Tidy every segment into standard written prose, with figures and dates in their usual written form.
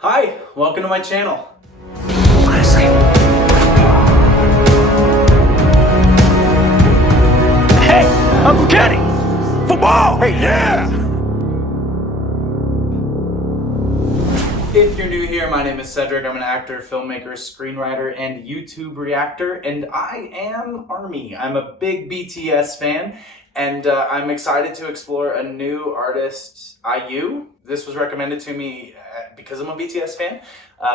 Hi, welcome to my channel. Hey, Uncle Kenny! Football! Hey, yeah! If you're new here, my name is Cedric. I'm an actor, filmmaker, screenwriter, and YouTube reactor, and I am ARMY. I'm a big BTS fan, and I'm excited to explore a new artist, IU. This was recommended to me because I'm a BTS fan,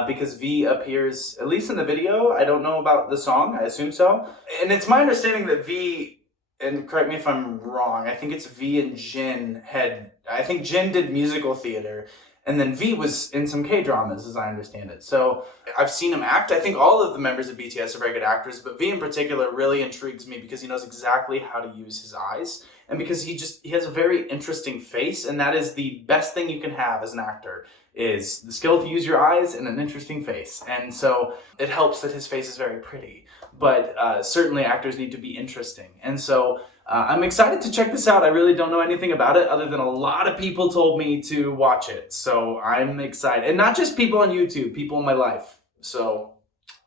because V appears, at least in the video. I don't know about the song, I assume so. And it's my understanding that V, and correct me if I'm wrong, I think it's V and Jin I think Jin did musical theater, and then V was in some K-dramas, as I understand it. So I've seen him act. I think all of the members of BTS are very good actors, but V in particular really intrigues me because he knows exactly how to use his eyes, and because he has a very interesting face, and that is the best thing you can have as an actor, is the skill to use your eyes and an interesting face. And so it helps that his face is very pretty, but certainly actors need to be interesting. And so I'm excited to check this out. I really don't know anything about it other than a lot of people told me to watch it. So I'm excited. And not just people on YouTube, people in my life. So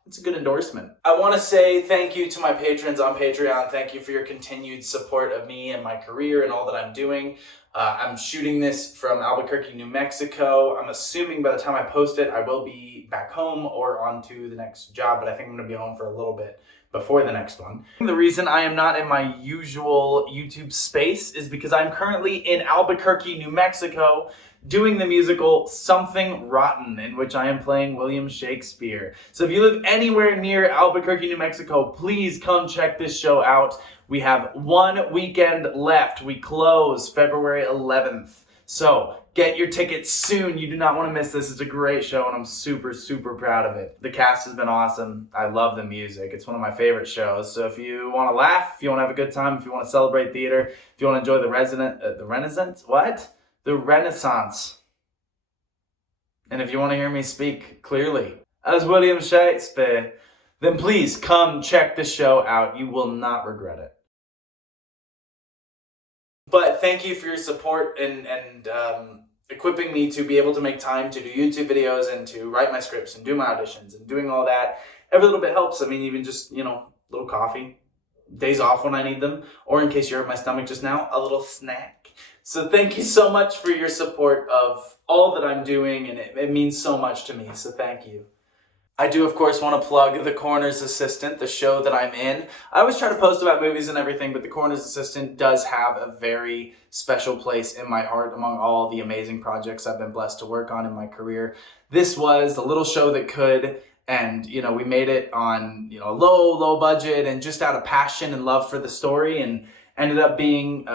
it's a good endorsement. I want to say thank you to my patrons on Patreon. Thank you for your continued support of me and my career and all that I'm doing. I'm shooting this from Albuquerque, New Mexico. I'm assuming by the time I post it, I will be back home or on to the next job, but I think I'm going to be home for a little bit before the next one. The reason I am not in my usual YouTube space is because I'm currently in Albuquerque, New Mexico, doing the musical Something Rotten, in which I am playing William Shakespeare. So if you live anywhere near Albuquerque, New Mexico, please come check this show out. We have one weekend left. We close February 11th. So get your tickets soon. You do not want to miss this. It's a great show, and I'm super, super proud of it. The cast has been awesome. I love the music. It's one of my favorite shows. So if you want to laugh, if you want to have a good time, if you want to celebrate theater, if you want to enjoy the Renaissance. And if you want to hear me speak clearly as William Shakespeare, then please come check this show out. You will not regret it. But thank you for your support and equipping me to be able to make time to do YouTube videos and to write my scripts and do my auditions and doing all that. Every little bit helps. I mean, even just, little coffee, days off when I need them, or in case you hurt my stomach just now, a little snack. So thank you so much for your support of all that I'm doing, and it means so much to me, so thank you. I do, of course, want to plug The Coroner's Assistant, the show that I'm in. I always try to post about movies and everything, but The Coroner's Assistant does have a very special place in my heart among all the amazing projects I've been blessed to work on in my career. This was a little show that could, and, we made it on, low budget and just out of passion and love for the story, and ended up being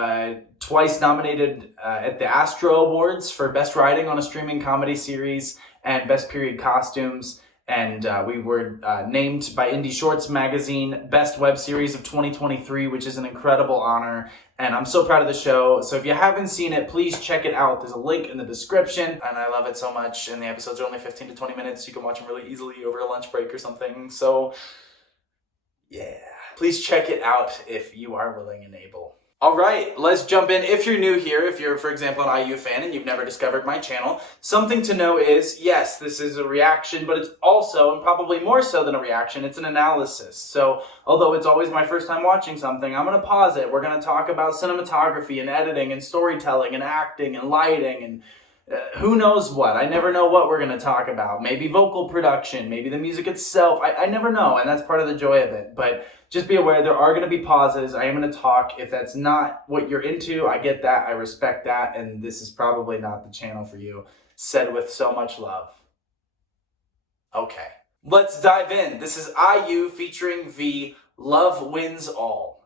twice nominated at the Astro Awards for Best Writing on a Streaming Comedy Series and Best Period Costumes. And we were named by Indie Shorts magazine Best Web Series of 2023, which is an incredible honor. And I'm so proud of the show. So if you haven't seen it, please check it out. There's a link in the description. And I love it so much. And the episodes are only 15 to 20 minutes. You can watch them really easily over a lunch break or something. So, yeah. Please check it out if you are willing and able. All right, let's jump in. If you're new here, if you're, for example, an IU fan and you've never discovered my channel, something to know is, yes, this is a reaction, but it's also, and probably more so than a reaction, it's an analysis. So, although it's always my first time watching something, I'm going to pause it. We're going to talk about cinematography and editing and storytelling and acting and lighting and who knows what. I never know what we're going to talk about. Maybe vocal production, maybe the music itself. I never know, and that's part of the joy of it. But just be aware there are going to be pauses. I am going to talk. If that's not what you're into, I get that. I respect that, and this is probably not the channel for you. Said with so much love. Okay, let's dive in. This is IU featuring V, Love Wins All.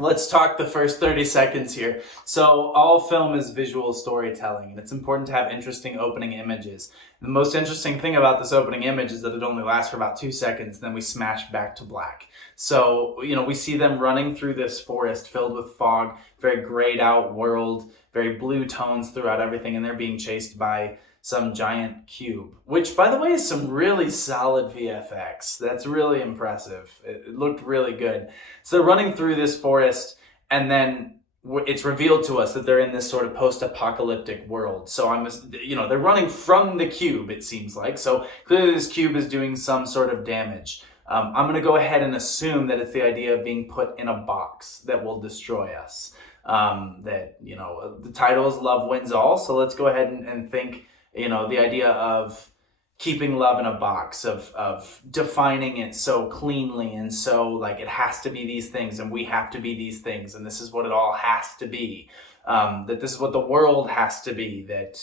Let's let's talk the first 30 seconds here. So all film is visual storytelling, and it's important to have interesting opening images. The most interesting thing about this opening image is that it only lasts for about 2 seconds, then we smash back to black. So, we see them running through this forest filled with fog, very grayed out world, very blue tones throughout everything, and they're being chased by some giant cube, which, by the way, is some really solid VFX. That's really impressive. It looked really good. So they're running through this forest, and then it's revealed to us that they're in this sort of post-apocalyptic world. So they're running from the cube, it seems like. So clearly this cube is doing some sort of damage. I'm going to go ahead and assume that it's the idea of being put in a box that will destroy us. The title is Love Wins All, so let's go ahead and think, the idea of keeping love in a box, of defining it so cleanly and so like it has to be these things and we have to be these things and this is what it all has to be. That this is what the world has to be. That,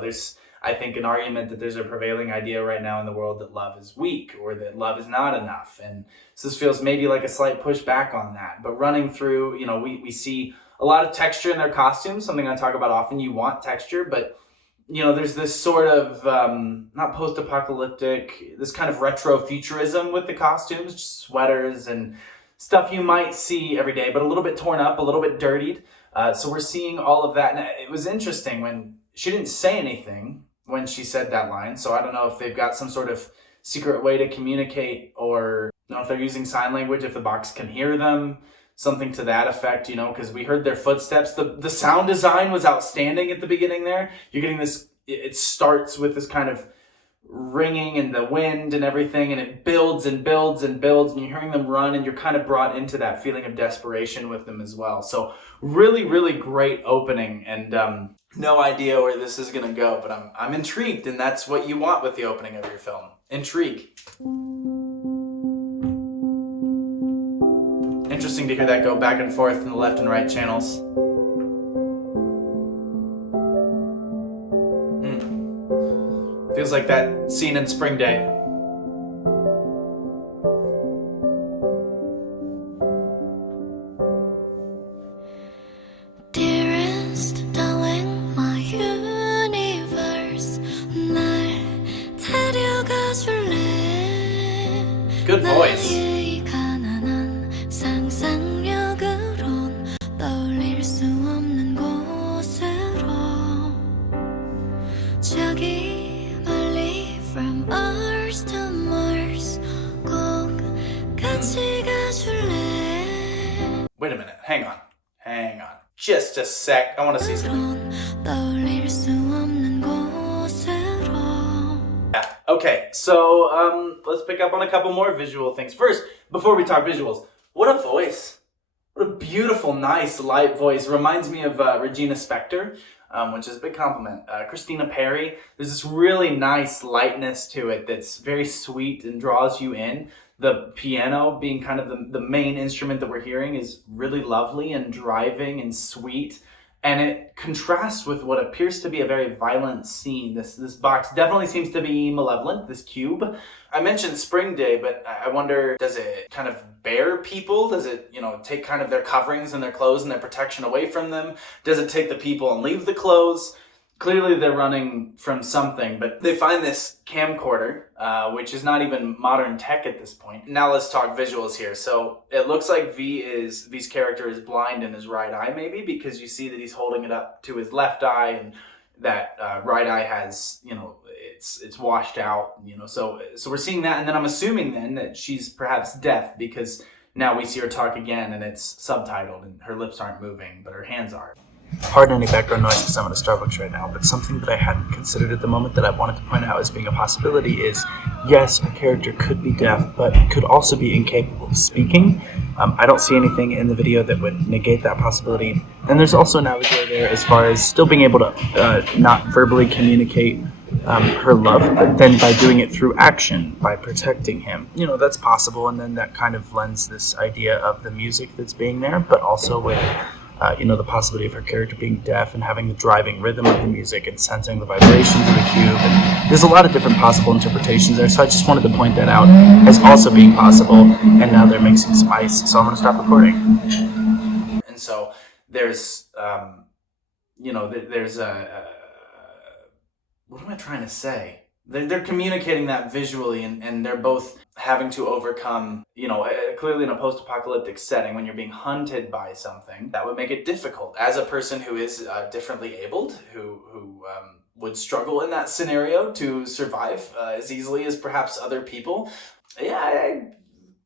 there's, I think, an argument that there's a prevailing idea right now in the world that love is weak or that love is not enough. And so this feels maybe like a slight pushback on that. But running through, we see a lot of texture in their costumes, something I talk about often. You want texture, but there's this sort of, not post-apocalyptic, this kind of retro-futurism with the costumes, just sweaters and stuff you might see every day, but a little bit torn up, a little bit dirtied. So we're seeing all of that. And it was interesting when she didn't say anything when she said that line. So I don't know if they've got some sort of secret way to communicate, or if they're using sign language, if the box can hear them. Something to that effect, because we heard their footsteps. The sound design was outstanding at the beginning there. You're getting this, it starts with this kind of ringing and the wind and everything, and it builds and builds and builds, and you're hearing them run, and you're kind of brought into that feeling of desperation with them as well. So really, really great opening, and no idea where this is gonna go, but I'm intrigued, and that's what you want with the opening of your film. Intrigue. Interesting to hear that go back and forth in the left and right channels. Feels like that scene in Spring Day. Dearest darling, my universe, 날 데려가 줄래? Good voice. Wait a minute, hang on. Just a sec, I want to see something. Yeah, okay, so let's pick up on a couple more visual things. First, before we talk visuals, what a voice. What a beautiful, nice, light voice. Reminds me of Regina Spektor, which is a big compliment. Christina Perri, there's this really nice lightness to it that's very sweet and draws you in. The piano being kind of the main instrument that we're hearing is really lovely and driving and sweet. And it contrasts with what appears to be a very violent scene. This box definitely seems to be malevolent, this cube. I mentioned Spring Day, but I wonder, does it kind of bear people? Does it, take kind of their coverings and their clothes and their protection away from them? Does it take the people and leave the clothes? Clearly they're running from something, but they find this camcorder, which is not even modern tech at this point. Now let's talk visuals here. So it looks like V's character is blind in his right eye, maybe, because you see that he's holding it up to his left eye, and that right eye has, it's washed out, so we're seeing that. And then I'm assuming then that she's perhaps deaf, because now we see her talk again and it's subtitled and her lips aren't moving, but her hands are. Pardon any background noise because I'm at a Starbucks right now, but something that I hadn't considered at the moment that I wanted to point out as being a possibility is, yes, a character could be deaf, but could also be incapable of speaking. I don't see anything in the video that would negate that possibility. And there's also now video there as far as still being able to not verbally communicate her love, but then by doing it through action, by protecting him. That's possible, and then that kind of lends this idea of the music that's being there, but also with the possibility of her character being deaf and having the driving rhythm of the music and sensing the vibrations of the cube. And there's a lot of different possible interpretations there, so I just wanted to point that out as also being possible. And now they're mixing some ice, so I'm going to stop recording. so there's there's what am I trying to say? They're communicating that visually, and they're both having to overcome, clearly in a post-apocalyptic setting, when you're being hunted by something, that would make it difficult. As a person who is differently abled, who would struggle in that scenario to survive as easily as perhaps other people, yeah, I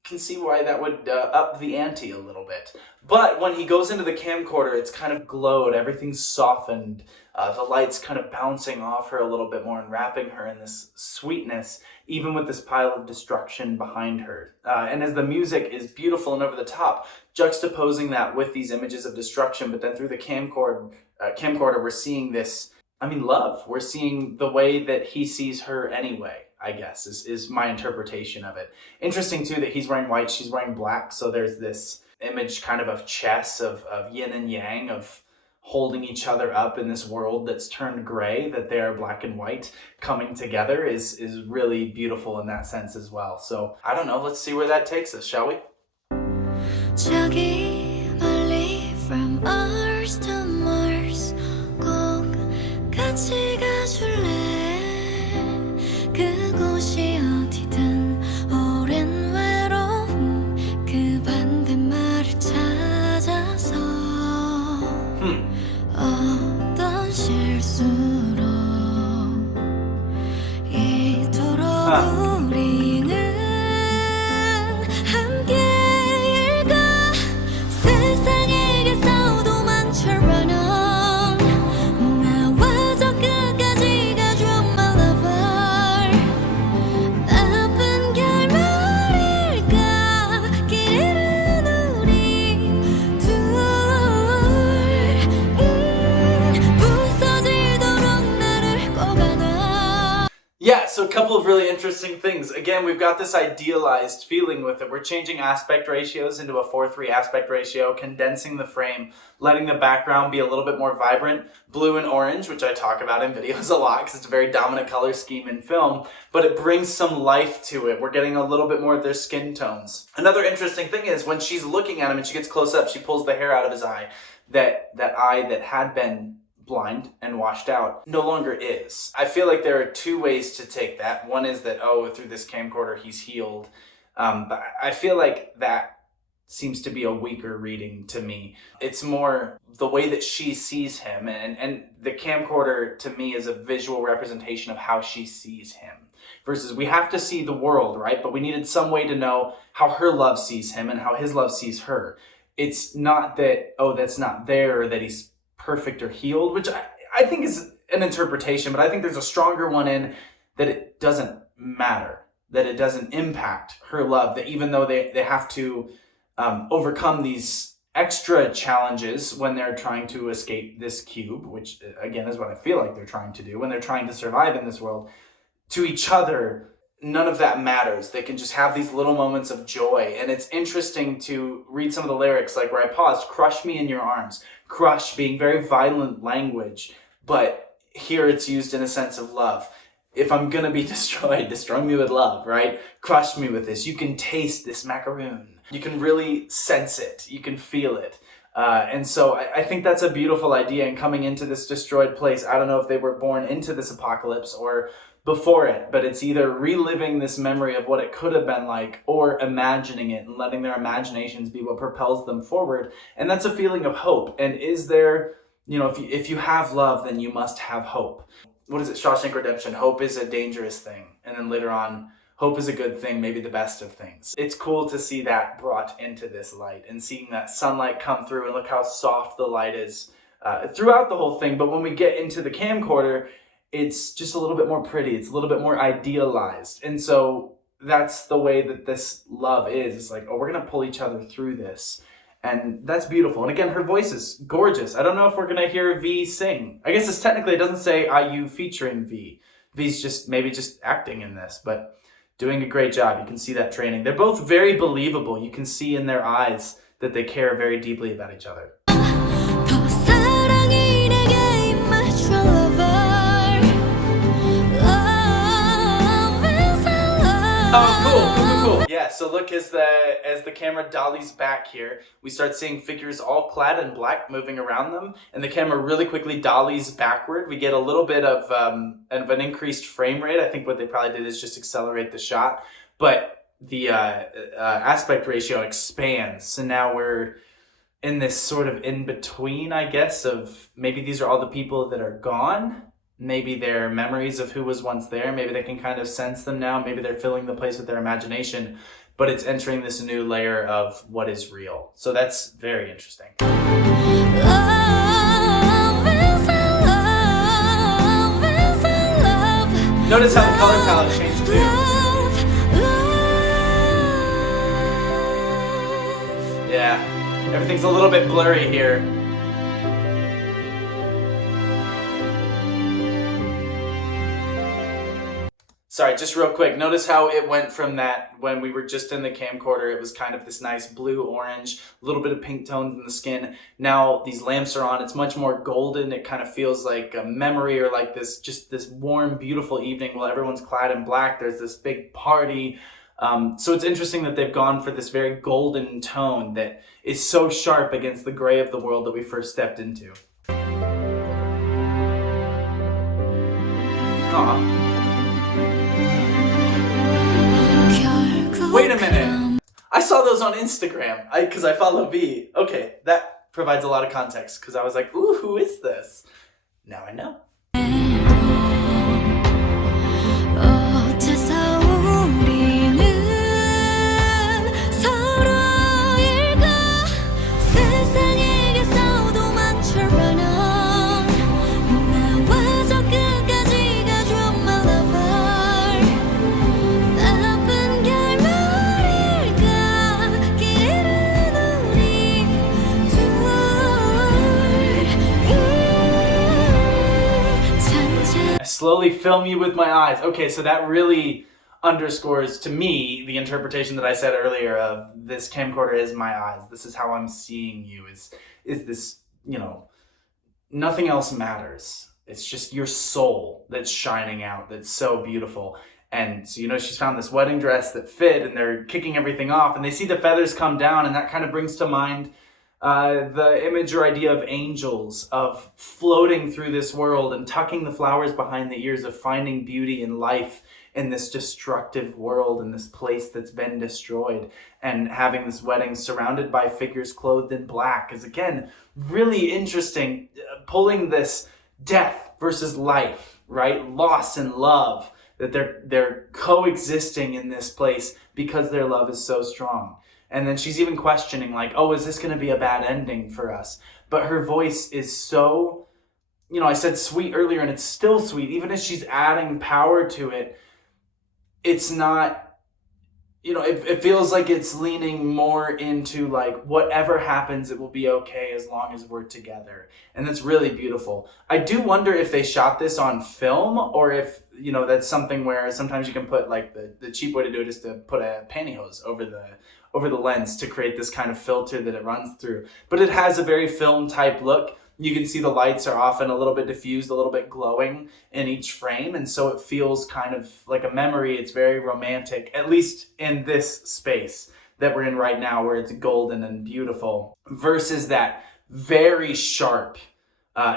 can see why that would up the ante a little bit. But when he goes into the camcorder, it's kind of glowed, everything's softened, the light's kind of bouncing off her a little bit more and wrapping her in this sweetness, even with this pile of destruction behind her. And as the music is beautiful and over the top, juxtaposing that with these images of destruction, but then through the camcorder, we're seeing this, love. We're seeing the way that he sees her anyway, I guess, is my interpretation of it. Interesting, too, that he's wearing white, she's wearing black, so there's this image kind of chess, of yin and yang, of holding each other up in this world that's turned gray, that they are black and white coming together is really beautiful in that sense as well. So, I don't know, let's see where that takes us, shall we? 저기 멀리 from Earth to Mars 꼭 같이 가줄래 그곳이 어디든 오랜 외로움 그 반대말을 찾아서 어떤 실수로 이토록 우리는 함께일까 세상에게서 도망쳐 run on 나와 저 끝까지 가줘 my lover 나쁜 결말일까 길 잃은 우리 둘 부서지도록 나를 꼭 안아. Yeah, so a couple of really interesting things. Again, we've got this idealized feeling with it. We're changing aspect ratios into a 4:3 aspect ratio, condensing the frame, letting the background be a little bit more vibrant, blue and orange, which I talk about in videos a lot because it's a very dominant color scheme in film, but it brings some life to it. We're getting a little bit more of their skin tones. Another interesting thing is when she's looking at him and she gets close up, she pulls the hair out of his eye. That eye that had been blind and washed out no longer is. I feel like there are two ways to take that. One is that, through this camcorder he's healed. But I feel like that seems to be a weaker reading to me. It's more the way that she sees him, and the camcorder to me is a visual representation of how she sees him. Versus we have to see the world, right? But we needed some way to know how her love sees him and how his love sees her. It's not that, that's not there, or that he's perfect or healed, which I think is an interpretation, but I think there's a stronger one in that it doesn't matter, that it doesn't impact her love, that even though they have to overcome these extra challenges when they're trying to escape this cube, which again is what I feel like they're trying to do, when they're trying to survive in this world, to each other, none of that matters. They can just have these little moments of joy. And it's interesting to read some of the lyrics, like where I paused, crush me in your arms. Crush being very violent language, but here it's used in a sense of love. If I'm gonna be destroyed, destroy me with love, right? Crush me with this. You can taste this macaroon. You can really sense it. You can feel it. And so I think that's a beautiful idea. And coming into this destroyed place, I don't know if they were born into this apocalypse or before it, but it's either reliving this memory of what it could have been like or imagining it and letting their imaginations be what propels them forward. And that's a feeling of hope. And is there, if you have love, then you must have hope. What is it? Shawshank Redemption. Hope is a dangerous thing. And then later on, hope is a good thing, maybe the best of things. It's cool to see that brought into this light and seeing that sunlight come through, and look how soft the light is throughout the whole thing. But when we get into the camcorder, it's just a little bit more pretty. It's a little bit more idealized. And so that's the way that this love is. It's like, we're going to pull each other through this. And that's beautiful. And again, her voice is gorgeous. I don't know if we're going to hear V sing. I guess it doesn't say IU featuring V. V's just acting in this, but doing a great job. You can see that training. They're both very believable. You can see in their eyes that they care very deeply about each other. Oh, cool. Cool. Yeah, so look, as the camera dollies back here, we start seeing figures all clad in black moving around them, and the camera really quickly dollies backward. We get a little bit of an increased frame rate. I think what they probably did is just accelerate the shot, but the aspect ratio expands. So now we're in this sort of in-between, I guess, of maybe these are all the people that are gone. Maybe they're memories of who was once there. Maybe they can kind of sense them now. Maybe they're filling the place with their imagination, but it's entering this new layer of what is real. So that's very interesting. Notice how the color palette changed too. Yeah, everything's a little bit blurry here. Sorry, just real quick, notice how it went from that, when we were just in the camcorder, it was kind of this nice blue-orange, a little bit of pink tones in the skin. Now these lamps are on, it's much more golden, it kind of feels like a memory, or like this, just this warm, beautiful evening while everyone's clad in black, there's this big party. So it's interesting that they've gone for this very golden tone that is so sharp against the gray of the world that we first stepped into. Aw. Wait a minute. I saw those on Instagram because I follow V. Okay, that provides a lot of context because I was like, ooh, who is this? Now I know. Slowly film you with my eyes. Okay, so that really underscores to me the interpretation that I said earlier of this camcorder is my eyes. This is how I'm seeing you. Is this, you know, nothing else matters. It's just your soul that's shining out, that's so beautiful. And so, you know, she's found this wedding dress that fit, and they're kicking everything off, and they see the feathers come down, and that kind of brings to mind the image or idea of angels, of floating through this world and tucking the flowers behind the ears, of finding beauty and life in this destructive world, in this place that's been destroyed, and having this wedding surrounded by figures clothed in black is, again, really interesting, pulling this death versus life, right? Loss and love, that they're coexisting in this place because their love is so strong. And then she's even questioning, like, oh, is this going to be a bad ending for us? But her voice is so, you know, I said sweet earlier, and it's still sweet. Even as she's adding power to it, it's not, you know, it feels like it's leaning more into, like, whatever happens, it will be okay as long as we're together. And that's really beautiful. I do wonder if they shot this on film, or if, you know, that's something where sometimes you can put, like, the cheap way to do it is to put a pantyhose over the lens to create this kind of filter that it runs through. But it has a very film type look. You can see the lights are often a little bit diffused, a little bit glowing in each frame. And so it feels kind of like a memory. It's very romantic, at least in this space that we're in right now, where it's golden and beautiful, versus that very sharp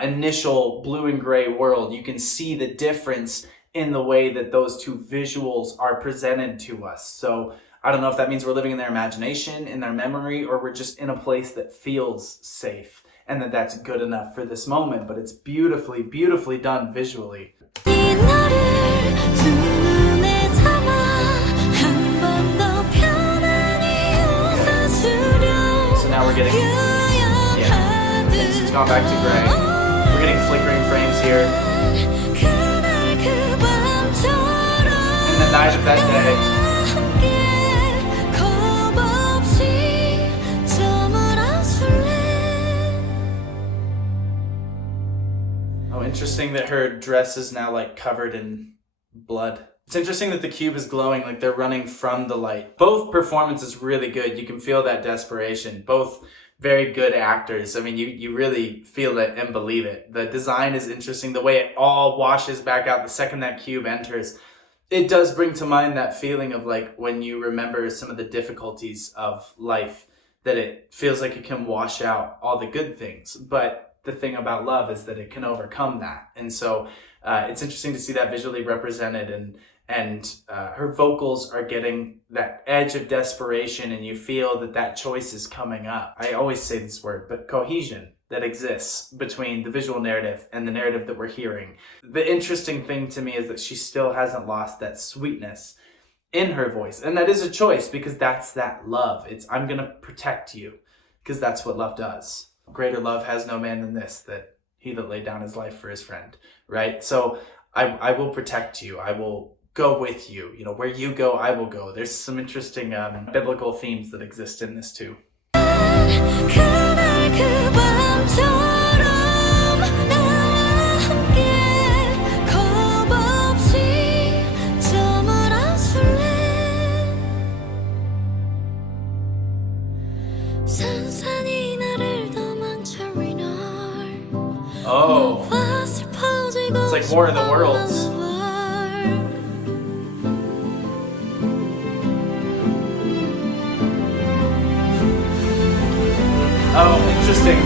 initial blue and gray world. You can see the difference in the way that those two visuals are presented to us. So I don't know if that means we're living in their imagination, in their memory, or we're just in a place that feels safe, and that's good enough for this moment. But it's beautifully, beautifully done visually. So now we're getting, yeah, it's gone back to gray. We're getting flickering frames here. In the night of that day. Interesting that her dress is now, like, covered in blood. It's interesting that the cube is glowing, like they're running from the light. Both performances really good. You can feel that desperation. Both very good actors. I mean, you really feel it and believe it. The design is interesting. The way it all washes back out the second that cube enters. it does bring to mind that feeling of like when you remember some of the difficulties of life, that it feels like it can wash out all the good things. But the thing about love is that it can overcome that. And so it's interesting to see that visually represented, and her vocals are getting that edge of desperation, and you feel that that choice is coming up. I always say this word, but cohesion that exists between the visual narrative and the narrative that we're hearing. The interesting thing to me is that she still hasn't lost that sweetness in her voice. And that is a choice, because that's that love. It's, I'm going to protect you, because that's what love does. Greater love has no man than this, that he that laid down his life for his friend, right? So I will protect you. I will go with you. You know, where you go, I will go. There's some interesting biblical themes that exist in this too. 그날 그 밤처럼 나와 함께 겁 없이 잠을 안술래 산산이 나를 도망쳐 Oh, it's like War of the Worlds. Oh, interesting.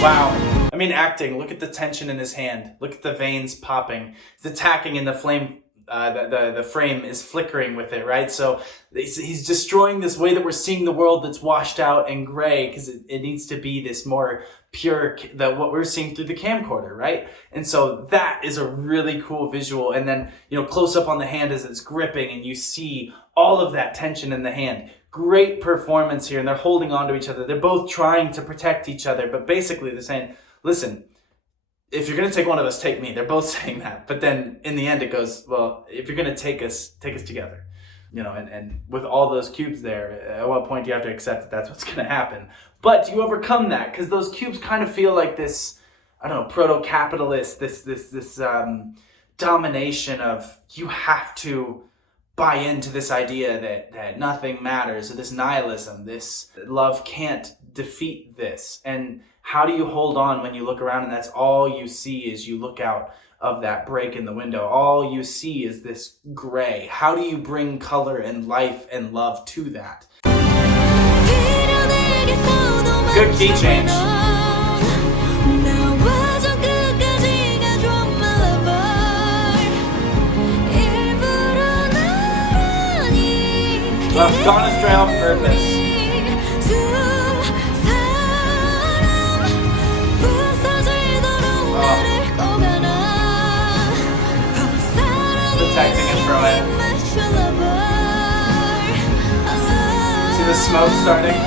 Wow. I mean, acting. Look at the tension in his hand. Look at the veins popping. He's attacking, and the flame, the frame is flickering with it, right? So he's destroying this way that we're seeing the world that's washed out and gray, because it needs to be this more pure, what we're seeing through the camcorder, right? And so that is a really cool visual. And then, you know, close up on the hand as it's gripping, and you see all of that tension in the hand. Great performance here, and they're holding on to each other. They're both trying to protect each other, but basically they're saying, listen, if you're going to take one of us, take me. They're both saying that. But then in the end it goes, well, if you're going to take us together. You know, and with all those cubes there, at what point do you have to accept that that's what's going to happen? But do you overcome that? Because those cubes kind of feel like this, I don't know, proto-capitalist, this domination of, you have to buy into this idea that nothing matters, or this nihilism, this love can't defeat this. And how do you hold on when you look around and that's all you see as you look out of that break in the window? All you see is this gray. How do you bring color and life and love to that? Good key change. Well, Gaon is drowned on purpose. Protecting it from it. See the smoke starting?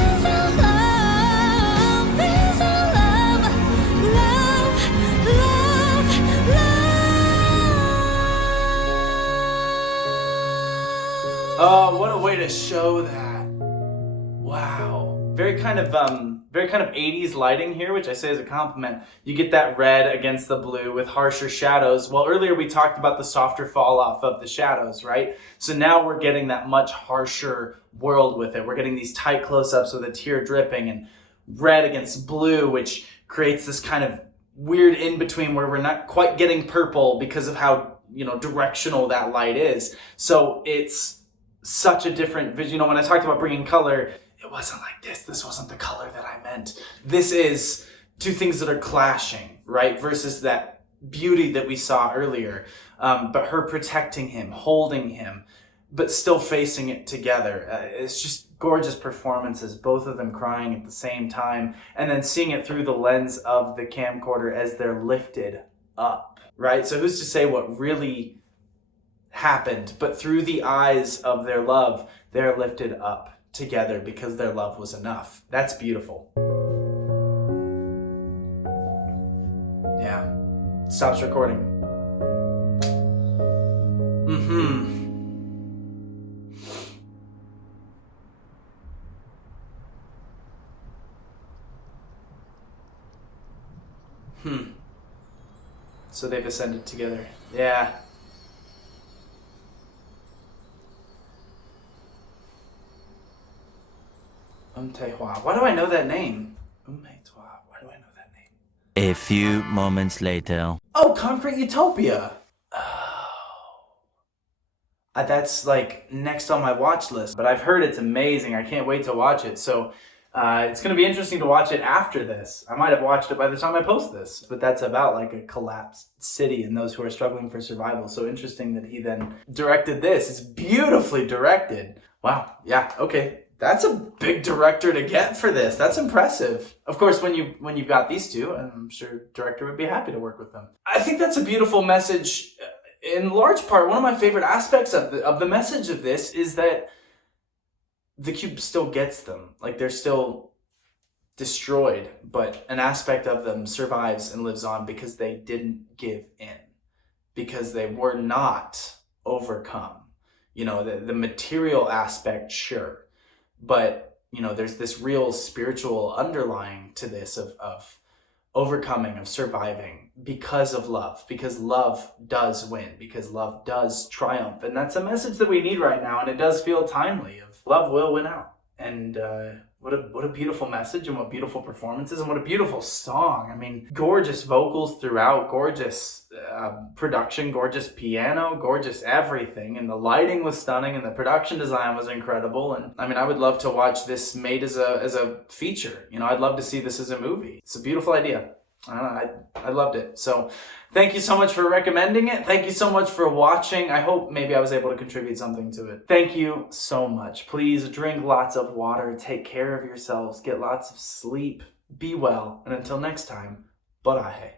Oh, what a way to show that. Wow. Very kind of 80s lighting here, which I say is a compliment. You get that red against the blue with harsher shadows. Well, earlier we talked about the softer fall off of the shadows, right? So now we're getting that much harsher world with it. We're getting these tight close-ups with a tear dripping, and red against blue, which creates this kind of weird in-between where we're not quite getting purple because of how, you know, directional that light is. So it's such a different vision. You know, when I talked about bringing color, it wasn't like this. This wasn't the color that I meant. This is two things that are clashing, right? Versus that beauty that we saw earlier. But her protecting him, holding him, but still facing it together. It's just gorgeous performances, both of them crying at the same time, and then seeing it through the lens of the camcorder as they're lifted up, right? So who's to say what really happened, but through the eyes of their love, they're lifted up together because their love was enough. That's beautiful. Yeah. Stops recording. So they've ascended together. Yeah. Tae-hwa. Why do I know that name? Tae-hwa. Why do I know that name? A few moments later. Oh, Concrete Utopia. That's like next on my watch list, but I've heard it's amazing. I can't wait to watch it. So it's going to be interesting to watch it after this. I might have watched it by the time I post this, but that's about like a collapsed city and those who are struggling for survival. So interesting that he then directed this. It's beautifully directed. Wow. Yeah. Okay. That's a big director to get for this. That's impressive. Of course, when you've got these two, I'm sure director would be happy to work with them. I think that's a beautiful message. In large part, one of my favorite aspects of the message of this is that the cube still gets them. Like, they're still destroyed, but an aspect of them survives and lives on because they didn't give in, because they were not overcome. You know, the material aspect, sure, but you know, there's this real spiritual underlying to this of overcoming, of surviving because of love, because love does win, because love does triumph. And that's a message that we need right now, and it does feel timely. Of love will win out. And what a beautiful message, and what beautiful performances, and what a beautiful song. I mean, gorgeous vocals throughout, gorgeous production, gorgeous piano, gorgeous everything, and the lighting was stunning, and the production design was incredible. And I mean, I would love to watch this made as a feature. You know, I'd love to see this as a movie. It's a beautiful idea. I loved it. So thank you so much for recommending it. Thank you so much for watching. I hope maybe I was able to contribute something to it. Thank you so much. Please drink lots of water. Take care of yourselves. Get lots of sleep. Be well. And until next time, bye.